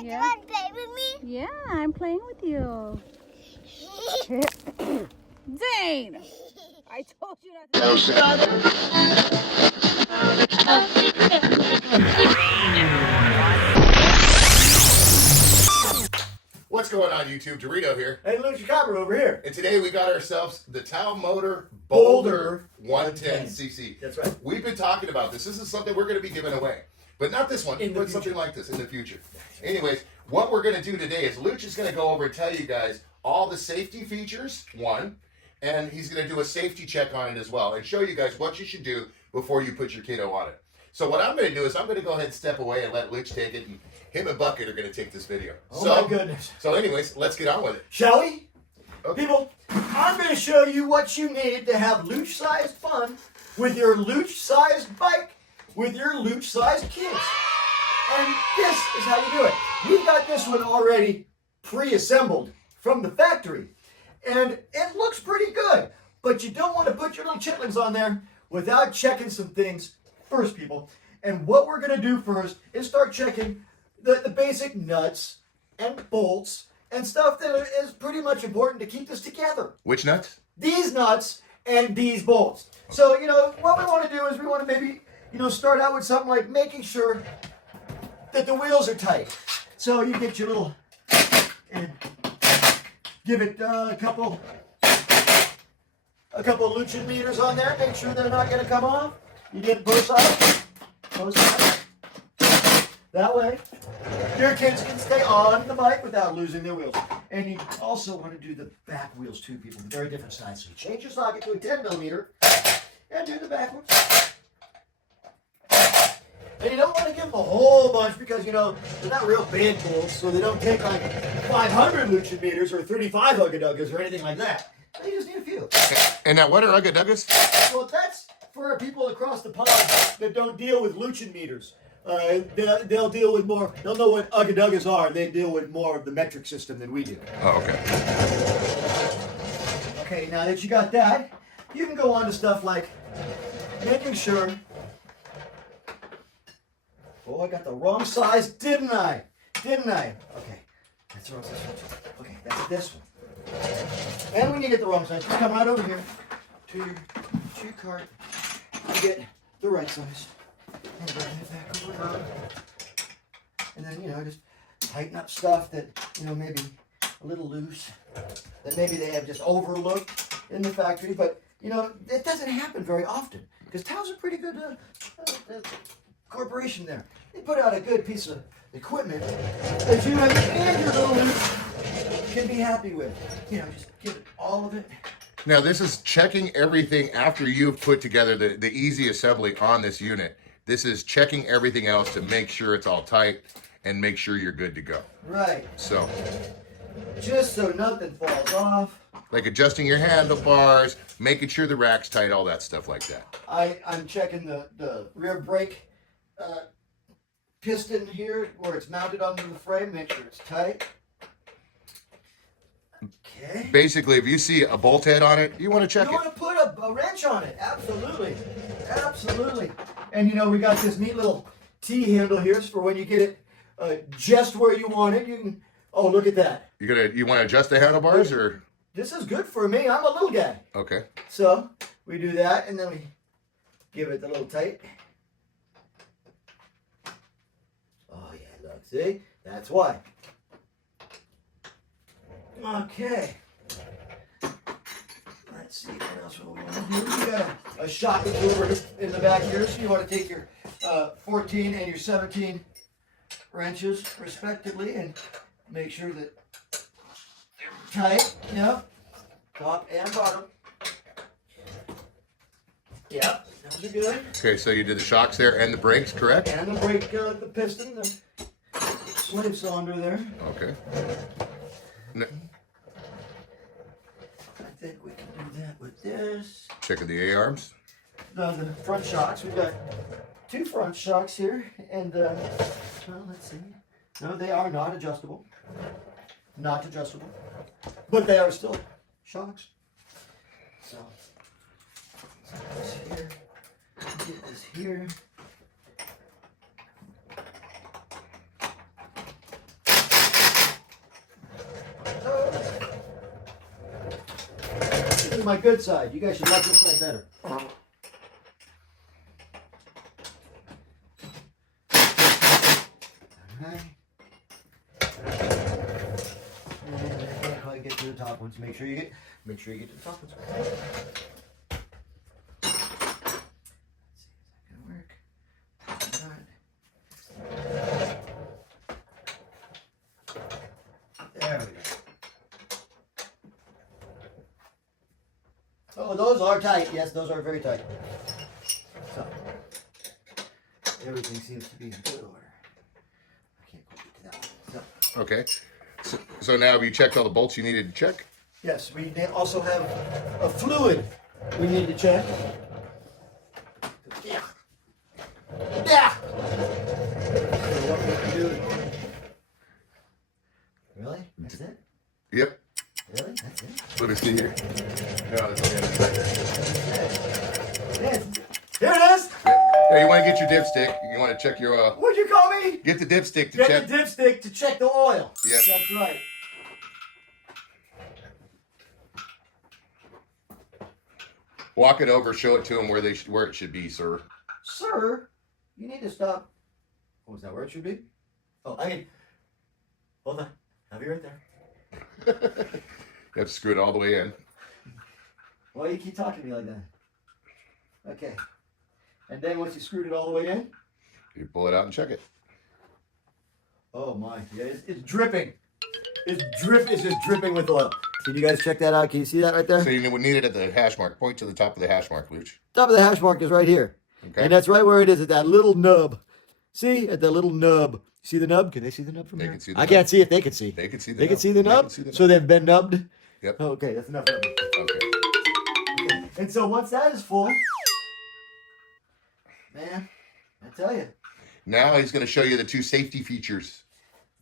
Do you want to play with me? Yeah, I'm playing with you. Zane! I told you not to. What's going on, YouTube? Dorito here. Hey, Luke Chicago over here. And today we got ourselves the TAO Motor Boulder 110cc. That's right. We've been talking about this. This is something we're going to be giving away. But not this one, but something like this in the future. Anyways, what we're going to do today is Luch is going to go over and tell you guys all the safety features, one, and he's going to do a safety check on it as well and show you guys what you should do before you put your kiddo on it. So what I'm going to do is I'm going to go ahead and step away and let Luch take it, and him and Bucket are going to take this video. Oh my goodness. So anyways, let's get on with it. Shall we? Okay. People, I'm going to show you what you need to have Luch-sized fun with your Luch-sized bike, with your Luch-sized kids. And this is how you do it. We've got this one already pre-assembled from the factory. And it looks pretty good. But you don't want to put your little chitlins on there without checking some things first, people. And what we're going to do first is start checking the basic nuts and bolts and stuff that is pretty much important to keep this together. Which nuts? These nuts and these bolts. So, what we want to do is we want to maybe, start out with something like making sure that the wheels are tight. So you get your little, and give it a couple Luchin meters on there. Make sure they're not going to come off. You get both sides. Both sides. That way, your kids can stay on the bike without losing their wheels. And you also want to do the back wheels too, people. Very different size. So you change your socket to a 10 millimeter and do the back ones. And you don't want to give them a whole bunch because, they're not real big bolts, so they don't take like 500 Luchin meters or 35 Ugga-Duggas or anything like that. They just need a few. And now what are Ugga-Duggas? Well, that's for people across the pond that don't deal with Luchin meters. They'll deal with more, they'll know what Ugga-Duggas are. They deal with more of the metric system than we do. Oh, okay. Okay, now that you got that, you can go on to stuff like making sure. Oh, I got the wrong size, didn't I? Okay, that's the wrong size. Okay, that's this one. And when you get the wrong size, you come right over here to your cart and get the right size. And bring it back over. And then, just tighten up stuff that, maybe a little loose, that maybe they have just overlooked in the factory. But, it doesn't happen very often because TAO's a pretty good corporation there. They put out a good piece of equipment that you and your little loose can be happy with. Just give it all of it. Now this is checking everything after you've put together the easy assembly on this unit. This is checking everything else to make sure it's all tight and make sure you're good to go. Right. So. Just so nothing falls off. Like adjusting your handlebars, making sure the rack's tight, all that stuff like that. I'm checking the rear brake piston here where it's mounted onto the frame. Make sure it's tight. Okay. Basically, if you see a bolt head on it, you want to check it. You want to put a wrench on it. Absolutely. Absolutely. And we got this neat little T-handle here for when you get it just where you want it. You can, oh, look at that. You want to adjust the handlebars or? This is good for me. I'm a little guy. Okay. So we do that and then we give it a little tight. Oh yeah, look, see? That's why. Okay. Let's see what else we want to do. We got a shock absorber in the back here, so you want to take your 14 and your 17 wrenches respectively and make sure that they're tight. Yep. Top and bottom. Yep. Those are good. Okay, so you did the shocks there and the brakes, correct? And the brake, the piston, the slave cylinder there. Okay. No. I think we can do that with this. Checking the A-arms. The front shocks. We've got two front shocks here, and well, let's see. No, they are not adjustable. Not adjustable, but they are still shocks. So, get this here. Get this here. is my good side. You guys should like this side better. Alright. And how you get to the top ones. Make sure you get to the top ones. Let's see, is that gonna work? There we go. Oh, those are tight. Yes, those are very tight. So, everything seems to be in good order. I can't quite get to that one. So, Okay. So now have you checked all the bolts you needed to check? yes, we also have a fluid we need to check. Yeah. Yeah. So what we can do. Really? That's it? Yep. Really? That's it? Let me see here. No, that's on the other side there. Yes. Here it is. Yeah, you want to get your dipstick. You want to check your oil. What'd you call me? Get the dipstick to Get check. the dipstick to check the oil. Yep. That's right. Walk it over, show it to them where it should be, sir. Sir, you need to stop. Oh, is that where it should be? Oh, hold on. Have you right there. You have to screw it all the way in. Why do you keep talking to me like that? Okay. And then once you screwed it all the way in? You pull it out and check it. Oh my, yeah, it's dripping. It's just dripping with oil. Can you guys check that out? Can you see that right there? So you would need it at the hash mark. Point to the top of the hash mark, Luch. Top of the hash mark is right here. Okay. And that's right where it is, at that little nub. See? At the little nub. See the nub? Can they see the nub from They here? can see the I nub. can't see if they can see. They can see the They nub. can see the They nub? can see the So nub. they've been nubbed? Yep. Okay, that's enough of it. Okay. And so once that is full, man, I tell you, Now he's going to show you the two safety features.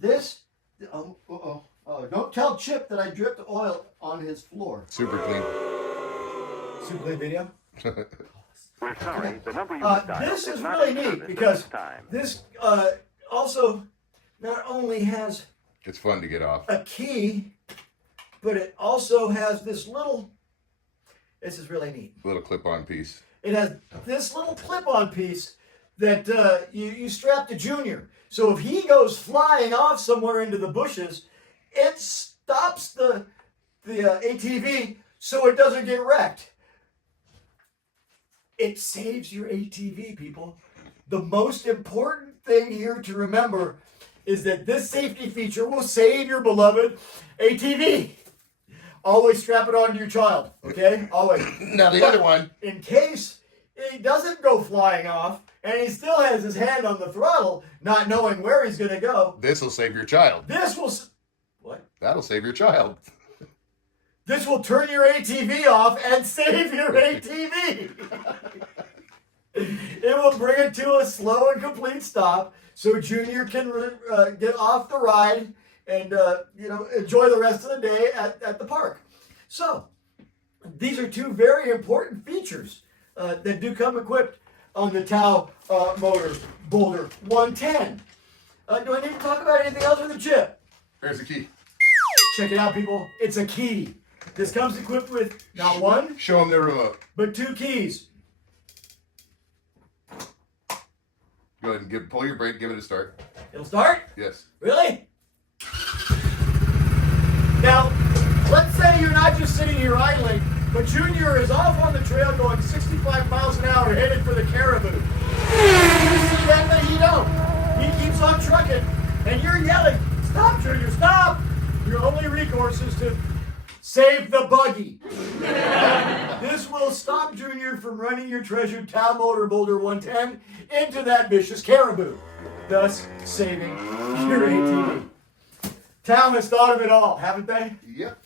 this, don't tell Chip that I dripped oil on his floor. Super clean. Super clean video. We're sorry, the number you have dialed This is not really in neat service at because this time. this also not only has It's fun to get off. a key, but it also has this little, this is really neat. Little clip-on piece. It has this little clip-on piece that you strap to Junior. So if he goes flying off somewhere into the bushes, it stops the ATV so it doesn't get wrecked. It saves your ATV, people. The most important thing here to remember is that this safety feature will save your beloved ATV. Always strap it onto your child, okay? Always. Now the other one. In case he doesn't go flying off and he still has his hand on the throttle, not knowing where he's going to go, This will save your child. this will... What? That'll save your child. This will turn your ATV off and save your ATV. It will bring it to a slow and complete stop so Junior can get off the ride and enjoy the rest of the day at the park. So, these are two very important features that do come equipped on the TAO Motor Boulder 110. Do I need to talk about anything else with the Chip? There's the key. Check it out, people. It's a key. This comes equipped with not one, Show him the remote. but two keys. Go ahead and pull your brake, give it a start. It'll start? Yes. Really? Now, let's say you're not just sitting here idling, but Junior is off on the trail going 65 miles an hour headed for the caribou. You see that, but he don't. He keeps on trucking, and you're yelling, "Stop, Junior, stop!" Your only recourse is to save the buggy. This will stop Junior from running your treasured TAO Motor Boulder 110 into that vicious caribou, thus saving your ATV. TAO has thought of it all, haven't they? Yep.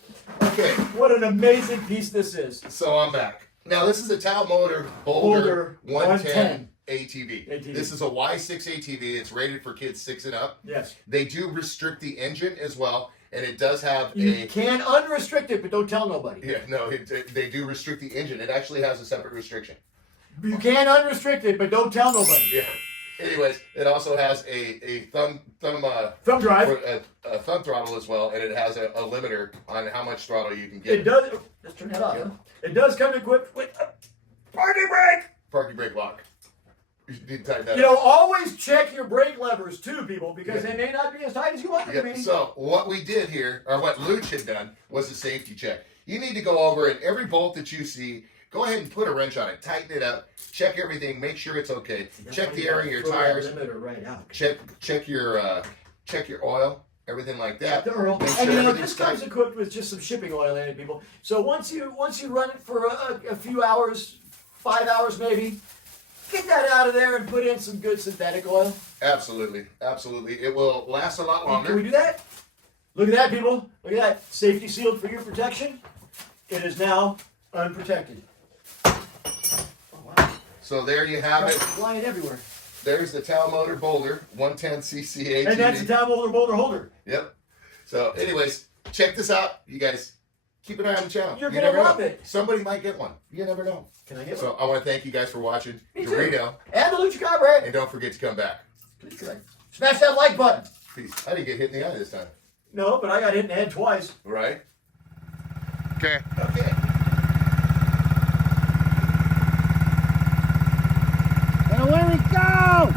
Okay. What an amazing piece this is. So I'm back. Now this is a TAO Motor Boulder 110 ATV. This is a Y6 ATV. It's rated for kids 6 and up. Yes. They do restrict the engine as well, and it does have You can unrestrict it, but don't tell nobody. Yeah, no, they do restrict the engine. It actually has a separate restriction. You can unrestrict it, but don't tell nobody. Yeah. anyways, it also has a thumb drive. a thumb throttle as well, and it has a limiter on how much throttle you can get. It does. Let's turn that off. Yeah. It does come equipped with a parking brake. Parking brake lock. You need to tighten that You know, up. always check your brake levers too, people, because they may not be as tight as you want them to Yeah, be. so what we did here, or what Luch had done, was a safety check. You need to go over and every bolt that you see, go ahead and put a wrench on it, tighten it up, check everything, make sure it's okay. Check the air in your tires. Right out. Check your oil, everything like that. The Earl. Make And sure you know, everything's this comes tight. equipped with just some shipping oil in it, people. So once you run it for a few hours, 5 hours maybe, get that out of there and put in some good synthetic oil. Absolutely, absolutely. It will last a lot Can we longer. do that? Look at that, people. Look at that. Safety sealed for your protection. It is now unprotected. Oh, wow. So there you have it. Flying everywhere. There's the TAO Motor Boulder 110cc ATV. And that's the TAO Motor Boulder holder. Yep. So, anyways, check this out. You guys keep an eye on the channel. You're You gonna never love know. it. Somebody might get one. You never know. Can I get So one? I want to thank you guys for watching. Me too. Dorito. And the Lucha Cabaret. And don't forget to come back. Please correct. Smash that like button. Peace. I didn't get hit in the eye this time. No, but I got hit in the head twice. Right? Okay. Okay. And away we go!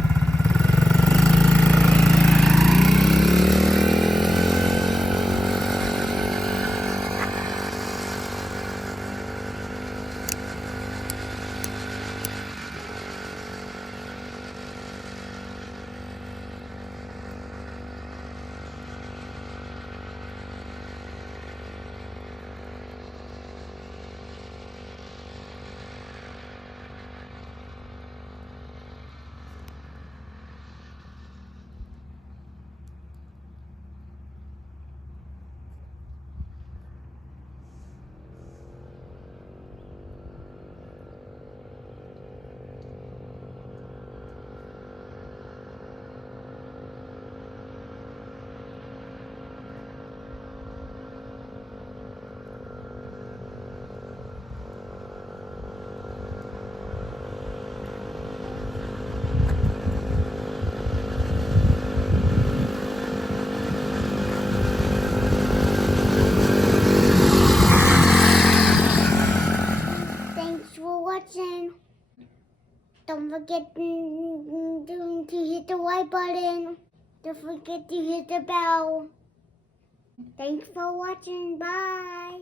Thanks for watching. Don't forget to hit the like button. Don't forget to hit the bell. Thanks for watching. Bye.